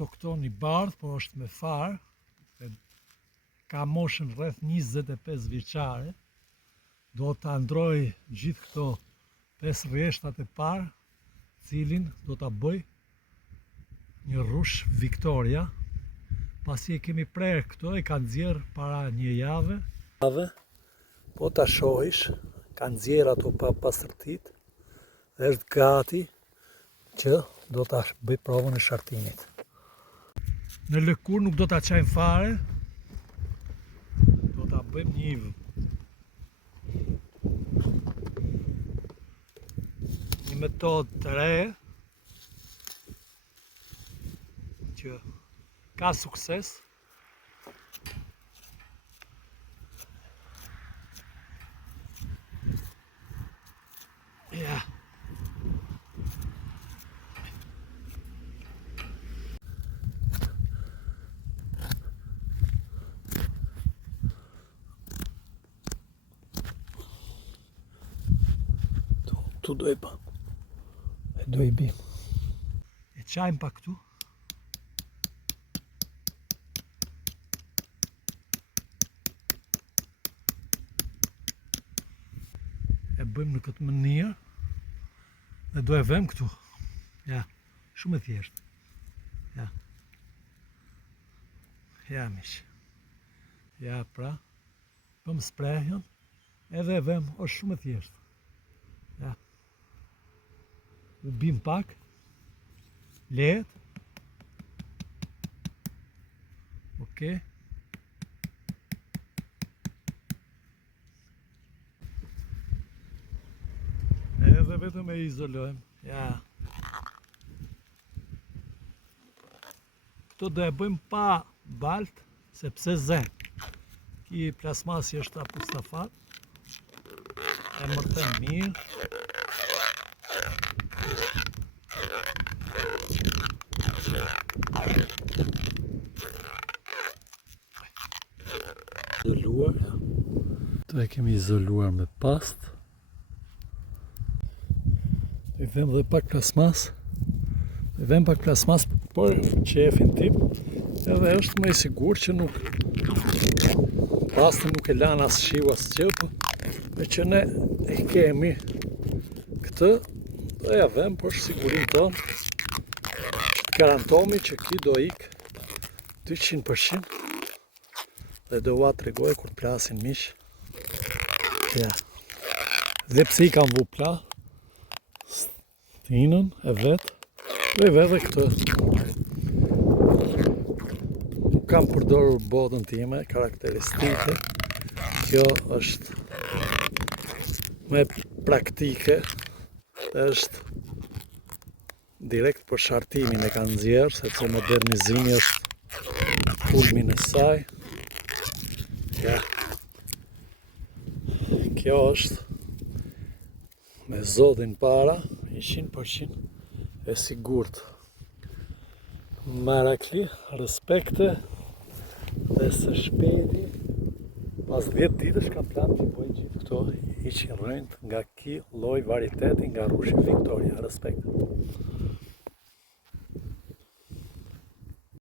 Këto një bardh, po është me farë, ka moshën rreth 25 vjeçare, do të ndroj gjithë këto 5 rreshtat e parë, cilin do të bëj një rrush Victoria, pasi e kemi prerë këto, e kanë nxjerrë para një jave, po ta shohish, kanë nxjerrë ato pa pastërtit, dhe është gati që do ta bëj provën e shartimit. Në lëkur nuk do ta çajm fare, do ta bëjmë një metodë të re që ka sukses. Ja. Tu do e bë. E do i bim. E qajmë pa këtu. E bëjmë në këtë mënyrë. Dhe do e vëmë këtu. Ja, shumë e thjeshtë. Ja. Ja, mish. Ja, pra. Bëm sprehjen. Edhe e vëmë, është shumë e thjeshtë. Ja. U bim pak, lehet, ok, edhe vetëm e izolojmë, ja. Këto do e bëjmë pa balt, sepse zë. Ki plasmasi është apustafat, e mërtëm mirë. Izoluar. Këto e kemi izoluar me pastë. I vëmë dhe pak plasmas. I vëmë pak plasmas për qefin tim. Edhe është më i sigur që nuk pastë nuk e lanë as shiu as qepë. Me që ne e kemi këtë, do ja vëmë për sigurin tonë. Garantomi që ki do ikë 200%. Dhe do ua të regoj kur plasin mish. Ja. Dhe pse i kam vu pla stinën e vetë. Dhe i vedhe këtë. Nuk kam përdorur botën time, karakteristike. Kjo është me praktike. është direkt për shartimin e kanë nxjerrë, sepse modernizimi është kulmi në saj. Ja. Kjo është me zodin para 100% e sigurt. Marakli, respekte dhe së shpejti pas 10 ditësh kam plan të bëj gjithë këto 100 rënd nga ki lloj varieteti nga rrushi Victoria. Respekt.